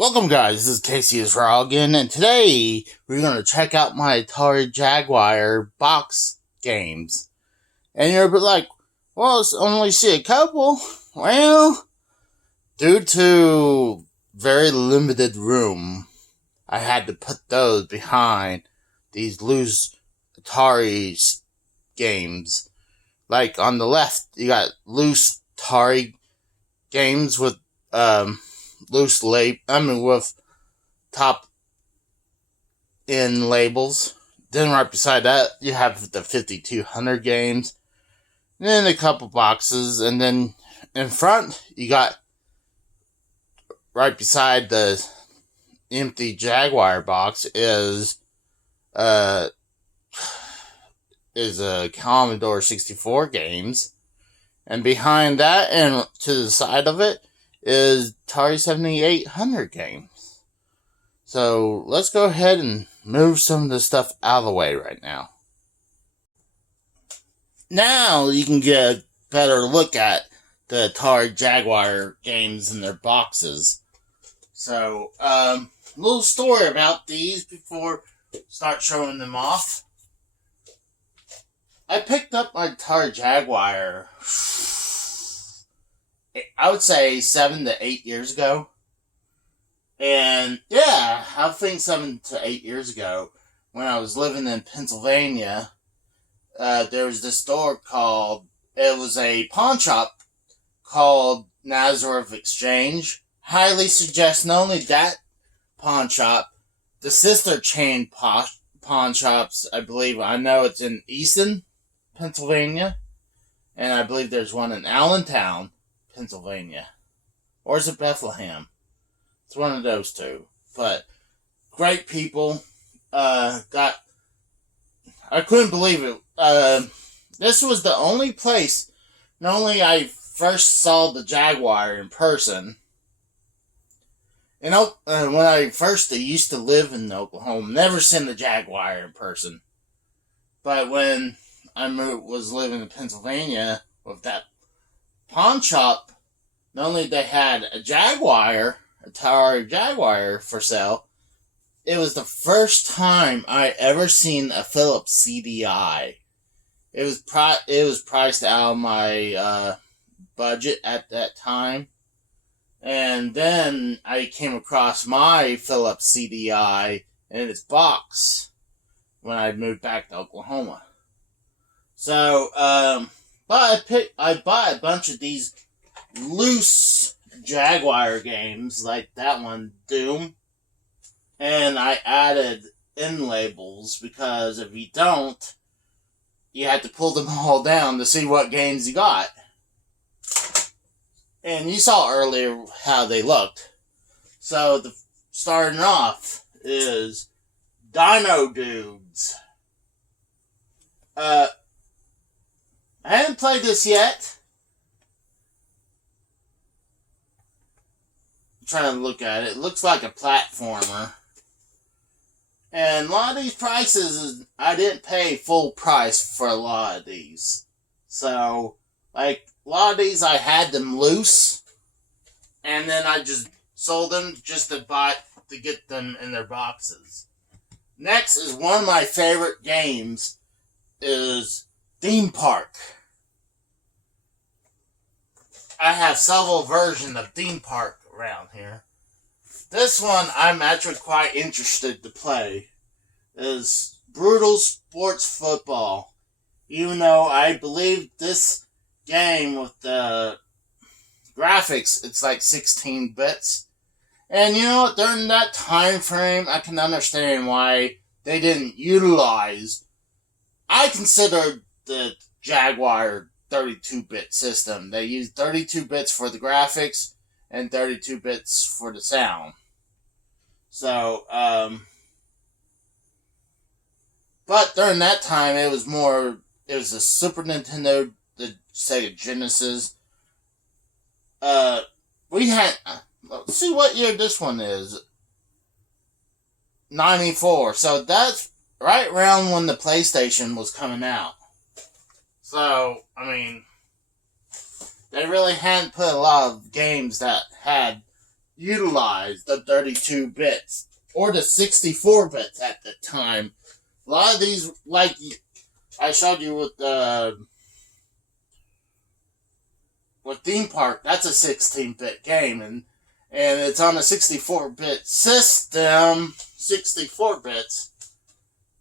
Welcome guys, this is Casey Israel again, and today we're going to check out my Atari Jaguar box games. And you're like, well, it's only see a couple. Well, due to very limited room, I had to put those behind these loose Atari games. Like on the left, you got loose Atari games with, with top end labels. Then right beside that, you have the 5200 games. And then a couple boxes. And then in front, you got right beside the empty Jaguar box is a Commodore 64 games. And behind that and to the side of it is Atari 7800 games. So let's go ahead and move some of the stuff out of the way right now. Now you can get a better look at the Atari Jaguar games in their boxes. So, little story about these before I start showing them off. I picked up my Atari Jaguar, I would say 7 to 8 years ago. And yeah, I think 7 to 8 years ago, when I was living in Pennsylvania, there was this store it was a pawn shop called Nazareth Exchange. Highly suggest not only that pawn shop, the sister chain pawn shops, I know it's in Easton, Pennsylvania, and I believe there's one in Allentown, Pennsylvania. Or is it Bethlehem? It's one of those two. But great people. I couldn't believe it. This was the only place, not only I first saw the Jaguar in person. You know, when I first used to live in Oklahoma, never seen the Jaguar in person. But when I was living in Pennsylvania with that pawn shop, not only they had a Atari Jaguar for sale, it was the first time I ever seen a Philips CDI. It was priced out of my budget at that time. And then I came across my Philips CDI in its box when I moved back to Oklahoma. So, but I bought a bunch of these loose Jaguar games, like that one, Doom. And I added end labels, because if you don't, you have to pull them all down to see what games you got. And you saw earlier how they looked. So, starting off is Dino Dudes. I haven't played this yet. I'm trying to look at it. It looks like a platformer. And a lot of these prices, I didn't pay full price for a lot of these. So, like, a lot of these I had them loose. And then I just sold them just to get them in their boxes. Next is one of my favorite games, is Theme Park. I have several versions of Theme Park around here. This one I'm actually quite interested to play. Is Brutal Sports Football. Even though I believe this game with the graphics, it's like 16 bits. And you know what, during that time frame, I can understand why they didn't utilize. I consider the Jaguar 32-bit system. They used 32 bits for the graphics and 32 bits for the sound. So, but during that time, it was the Super Nintendo, the Sega Genesis. Let's see what year this one is. 94. So that's right around when the PlayStation was coming out. So, I mean, they really hadn't put a lot of games that had utilize the 32 bits or the 64 bits at the time. A lot of these, like I showed you with Theme Park, that's a 16-bit game, and it's on a 64-bit system, 64 bits,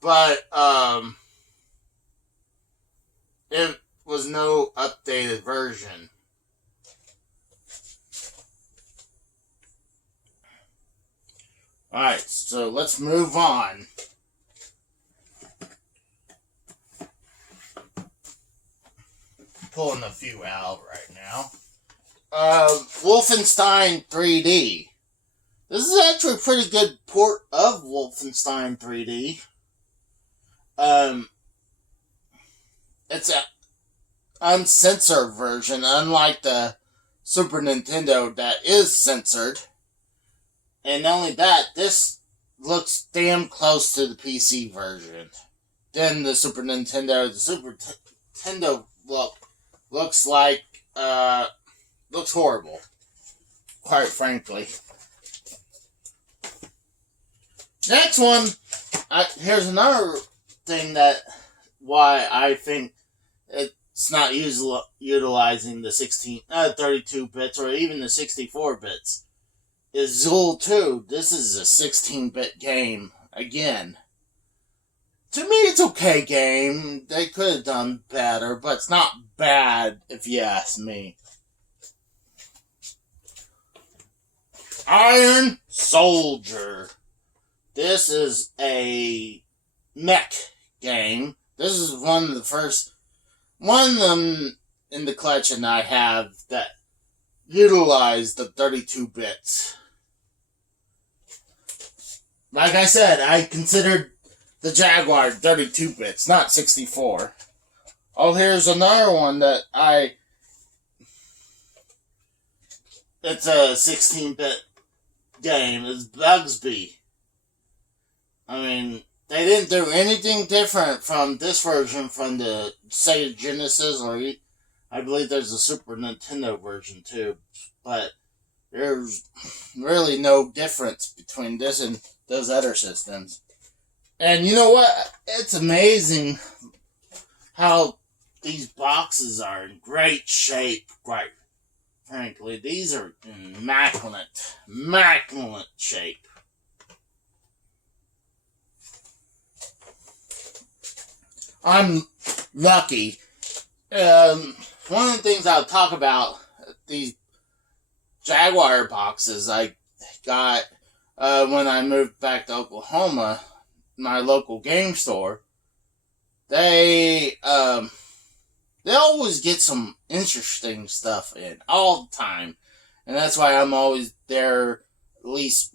but it was no updated version. Alright, so let's move on. Pulling a few out right now. Wolfenstein 3D. This is actually a pretty good port of Wolfenstein 3D. It's a uncensored version, unlike the Super Nintendo that is censored. And not only that, this looks damn close to the PC version than the Super Nintendo. The Super Nintendo looks horrible, quite frankly. Next one, here's another thing why I think it's not utilizing the 32 bits or even the 64 bits, is Zool 2. This is a 16-bit game, again. To me, it's okay game. They could have done better, but it's not bad, if you ask me. Iron Soldier. This is a mech game. This is one of them in the collection I have that utilize the 32 bits. Like I said, I considered the Jaguar 32 bits, not 64. Oh, here's another one it's a 16-bit game. It's Bugsby. I mean, they didn't do anything different from this version from the Sega Genesis, or I believe there's a Super Nintendo version too. But there's really no difference between this and those other systems. And you know what? It's amazing how these boxes are in great shape, quite frankly. These are in immaculate shape. I'm lucky. One of the things I'll talk about, these Jaguar boxes I got when I moved back to Oklahoma, my local game store, they always get some interesting stuff in all the time, and that's why I'm always there at least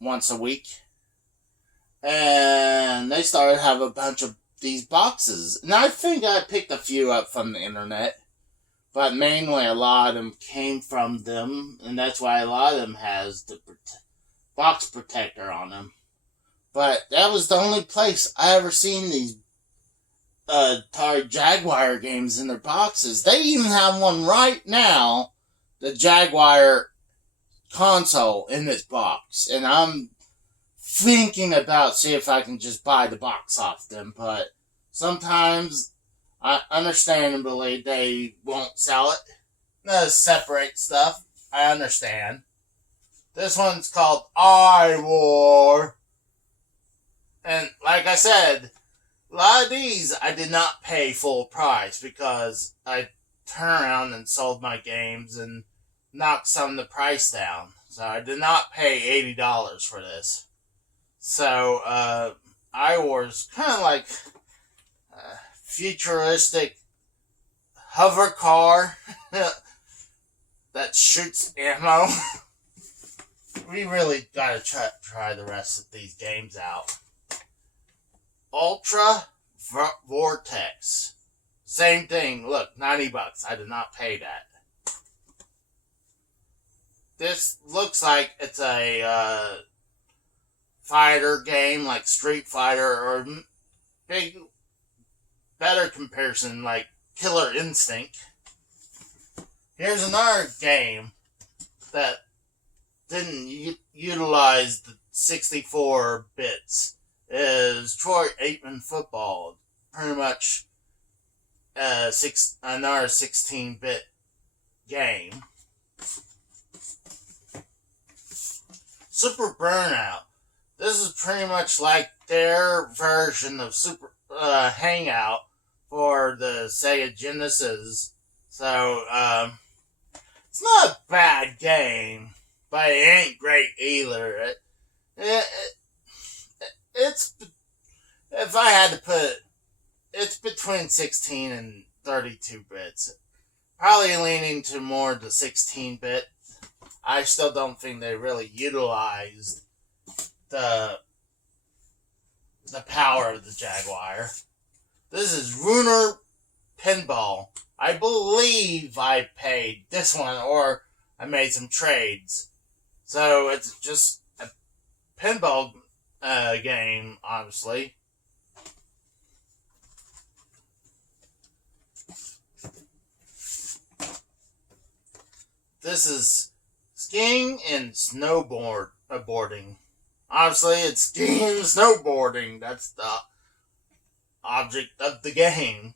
once a week. And they started having a bunch of these boxes, and I think I picked a few up from the internet, but mainly a lot of them came from them, and that's why a lot of them has the box protector on them. But that was the only place I ever seen these Atari Jaguar games in their boxes. They even have one right now, the Jaguar console in this box. And I'm thinking about see if I can just buy the box off them. But sometimes, understandably, they won't sell it. Separate stuff. I understand. This one's called I War. And like I said, a lot of these I did not pay full price because I turned around and sold my games and knocked some of the price down. So I did not pay $80 for this. So I War's kind of like a futuristic hover car that shoots ammo. We really gotta try the rest of these games out. Ultra Vortex. Same thing. Look, $90. I did not pay that. This looks like it's a fighter game like Street Fighter or better comparison like Killer Instinct. Here's another game that didn't utilize the 64 bits is Troy Aikman Football. Pretty much another 16-bit game. Super Burnout. This is pretty much like their version of Super Hangout for the Sega Genesis. So, it's not a bad game, but it ain't great either. It's, if I had to put it, it's between 16 and 32 bits. Probably leaning to more the 16-bit. I still don't think they really utilized the power of the Jaguar. This is Ruiner Pinball. I believe I paid this one, or I made some trades. So it's just a pinball game, obviously. This is skiing and snowboarding. Obviously, it's skiing and snowboarding. That's the object of the game.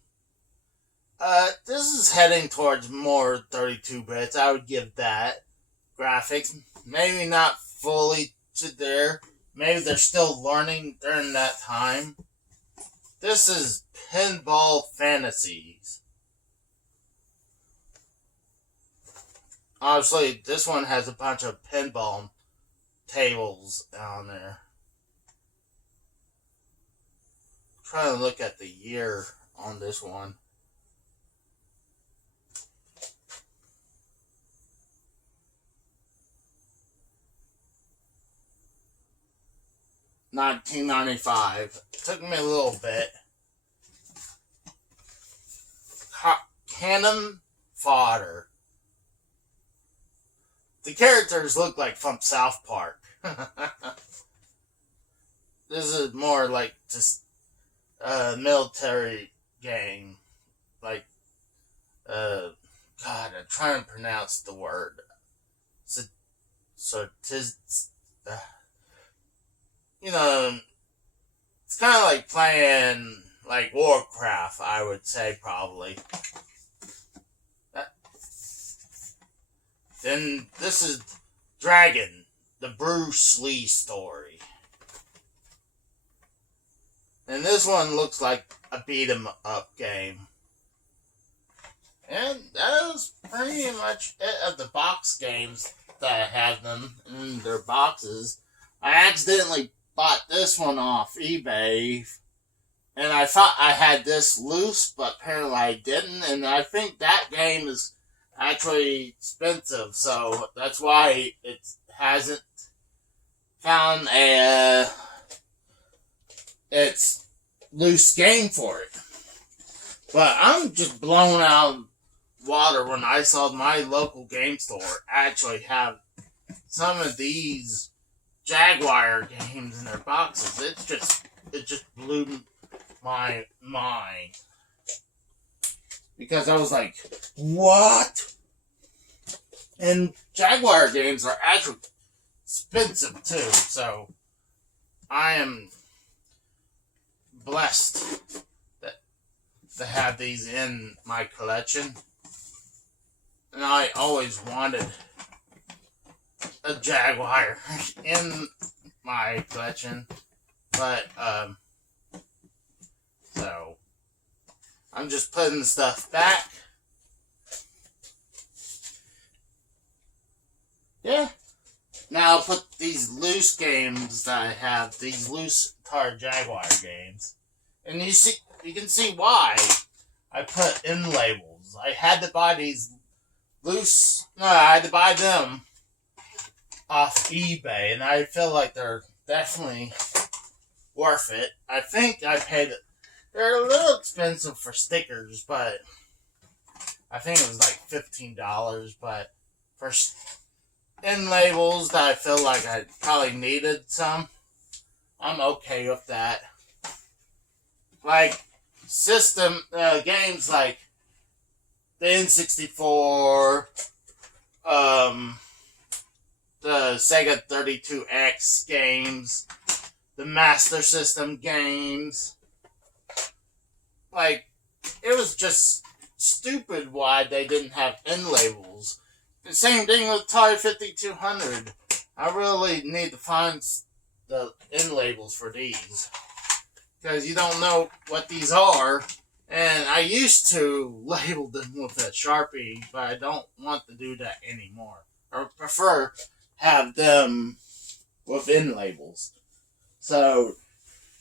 This is heading towards more 32 bits. I would give that. Graphics, maybe not fully to there. Maybe they're still learning during that time. This is Pinball Fantasies. Obviously, this one has a bunch of pinball tables on there. I'm trying to look at the year on this one. $19.95. Took me a little bit. Cannon Fodder. The characters look like from South Park. This is more like just a military game. Like, God, I'm trying to pronounce the word. You know, it's kind of like playing like Warcraft, I would say, probably. Then this is Dragon, the Bruce Lee story. And this one looks like a beat-em-up game. And that is pretty much it of the box games that have them in their boxes. I accidentally bought this one off eBay, and I thought I had this loose, but apparently I didn't, and I think that game is actually expensive, so that's why it hasn't found its loose game for it. But I'm just blown out of water when I saw my local game store actually have some of these Jaguar games in their boxes. It just blew my mind. Because I was like, what? And Jaguar games are actually expensive too, so I am blessed to have these in my collection. And I always wanted a Jaguar in my collection, but so I'm just putting the stuff back. Yeah. Now I'll put these loose games that I have, these loose Atari Jaguar games, and you can see why I put in labels. I had to buy these loose. No, I had to buy them off eBay, and I feel like they're definitely worth it. I think I paid it. They're a little expensive for stickers, but I think it was like $15. But for end labels that I feel like I probably needed some, I'm okay with that. Like system games like the N64, the Sega 32X games, the Master System games. Like, it was just stupid why they didn't have end labels. The same thing with Atari 5200. I really need to find the end labels for these, because you don't know what these are. And I used to label them with a Sharpie, but I don't want to do that anymore. Or prefer have them with end labels. So,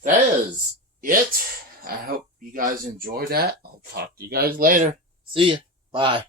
that is it. I hope you guys enjoyed that. I'll talk to you guys later. See ya. Bye.